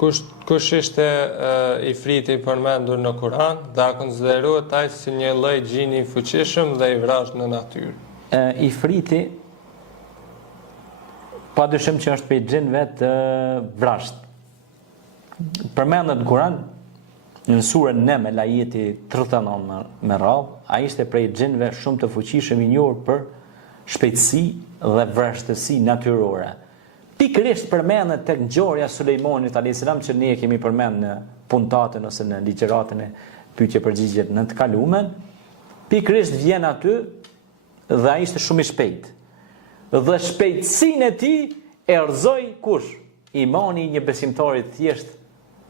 Kush ishte ifriti i përmendur në Kur'an dhe a konsiderohet ai si një lloj gjini i fuqishëm dhe i vrasë në natyrë? Ifriti padyshim që është prej xhinëve të vrasht. Përmendet në Kur'an në surën Neml ajeti 39 me radhë, ai ishte prej xhinëve shumë të fuqishëm i njohur për shpejtësi dhe vrashtësi natyrore. Pikërisht përmendet tek ngjarja e Sulejmanit alayhis salam që ne e kemi përmend në puntatën ose në ligjëratën e pyetje përgjigjet në të kalumen. Pikërisht vjen aty dhe ai ishte shumë i shpejtë. Dhe shpejtësinë e tij e rrëzoi kush? Imani i një besimtari të thjesht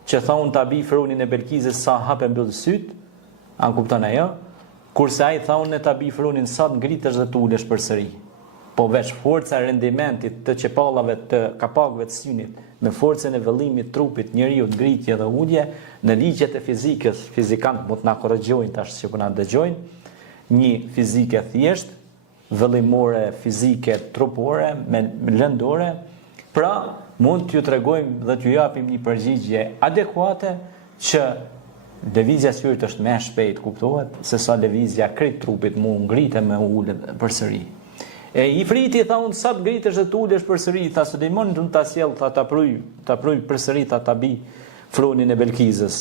që thonë ta bi frunin e Belkizës sa hape mbyll syt, an kupton ajo? Kurse ai thonë ta bi frunin sa të ngritesh dhe të ulesh përsëri. Po veç forca e rendimentit të qepallave të kapakëve të synit, me forcën e vëllimit trupit njeriu ngritje dhe ulje, në ligjet e fizikës, fizikant mund të na korrigjojnë tash që po na dëgjojnë, një fizike thjesht, vëllimore, fizike, trupore, me lëndore, pra mund t'ju tregojmë dhe t'ju japim një përgjigje adekuate që lëvizja e syrit është më e shpejtë, kuptohet, se sa lëvizja krejt trupit mund ngritet me ulë përsëri. E ifriti thonë sa të ngritesh dhe të ulesh përsëri, tha Sulejmani, ta sjell, ta pruj përsëri ta bi frunin e Belkizës.